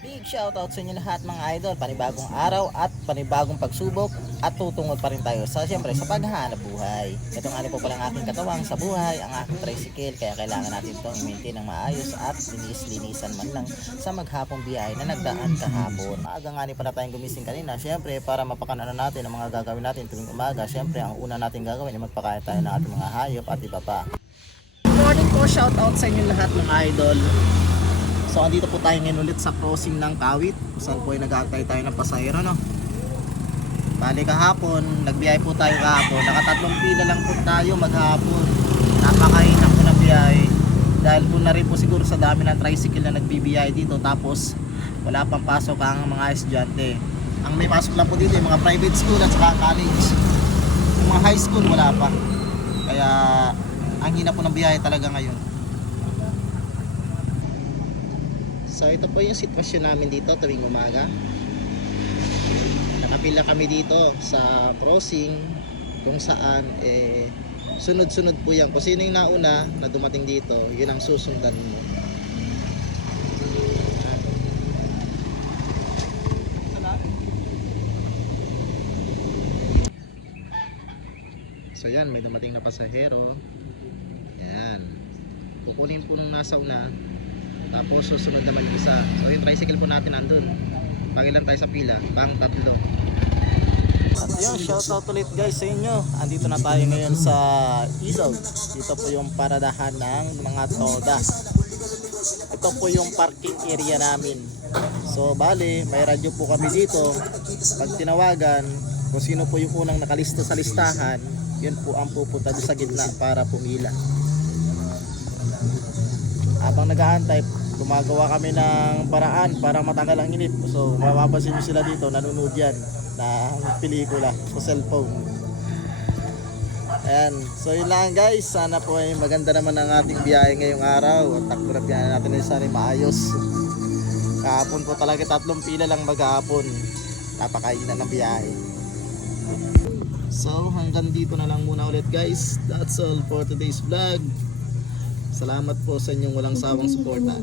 Big shoutout sa inyo lahat mga idol. Panibagong araw at panibagong pagsubok at tutungod pa rin tayo sa siyempre sa paghahanap buhay. Ito nga po pala ang aking katawang sa buhay, ang aking tricycle. Kaya kailangan natin itong i-maintain ng maayos at linis-linisan man lang sa maghapong biyahe na nagdaan kahapon. Maaga nga pala tayong gumising kanina. Siyempre para mapakanan natin ang mga gagawin natin tuwing umaga. Siyempre ang una natin gagawin ay magpakain tayo ng ating mga hayop at iba pa. Good morning po, shout out sa inyo lahat mga idol. So andito po tayo ngayon ulit sa crossing ng Kawit. Kung saan po ay nag-aantay tayo ng pasahero no. Bali kahapon, nagbiyahe po tayo kahapon. Nakatatlong pila lang po tayo maghapon. Napakainang po ng biyahe. Dahil po na rin po siguro sa dami ng tricycle na nagbibiyahe dito. Tapos wala pang pasok ang mga estudyante. Ang may pasok lang po dito yung mga private school at saka college. Yung mga high school wala pa. Kaya ang hina po ng biyahe talaga ngayon. So ito po yung sitwasyon namin dito tuwing umaga. Nakapila kami dito sa crossing kung saan eh sunod-sunod po yan. Kung sino yung nauna na dumating dito, yun ang susundan mo. So yan, may dumating na pasahero. Yan. Kukunin po nung nasa una, tapos susunod naman isa. So yung tricycle po natin nandun. Pangilan tayo sa pila? Pang tatlo. At yun, shoutout ulit guys sa inyo. Andito na tayo ngayon sa Ilaw. Dito po yung paradahan ng mga toda. Ito po yung parking area namin. So bali, may radyo po kami dito. Pag tinawagan, kung sino po yung unang nakalista sa listahan, yun po ang pupunta sa gitna para pumila habang nag-aantay, gumagawa kami ng paraan para matanggal ang inip. So, mapapansin nyo sila dito, nanonood yan ng pelikula sa cellphone. Ayan. So, yun lang guys. Sana po ay maganda naman ang ating biyahe ngayong araw. At takbo na biyahe natin ay sana ay maayos. Kahapon po talaga tatlong pila lang maghapon. Napakainan ng biyahe. So, hanggang dito na lang muna ulit guys. That's all for today's vlog. Salamat po sa inyong walang sawang suporta.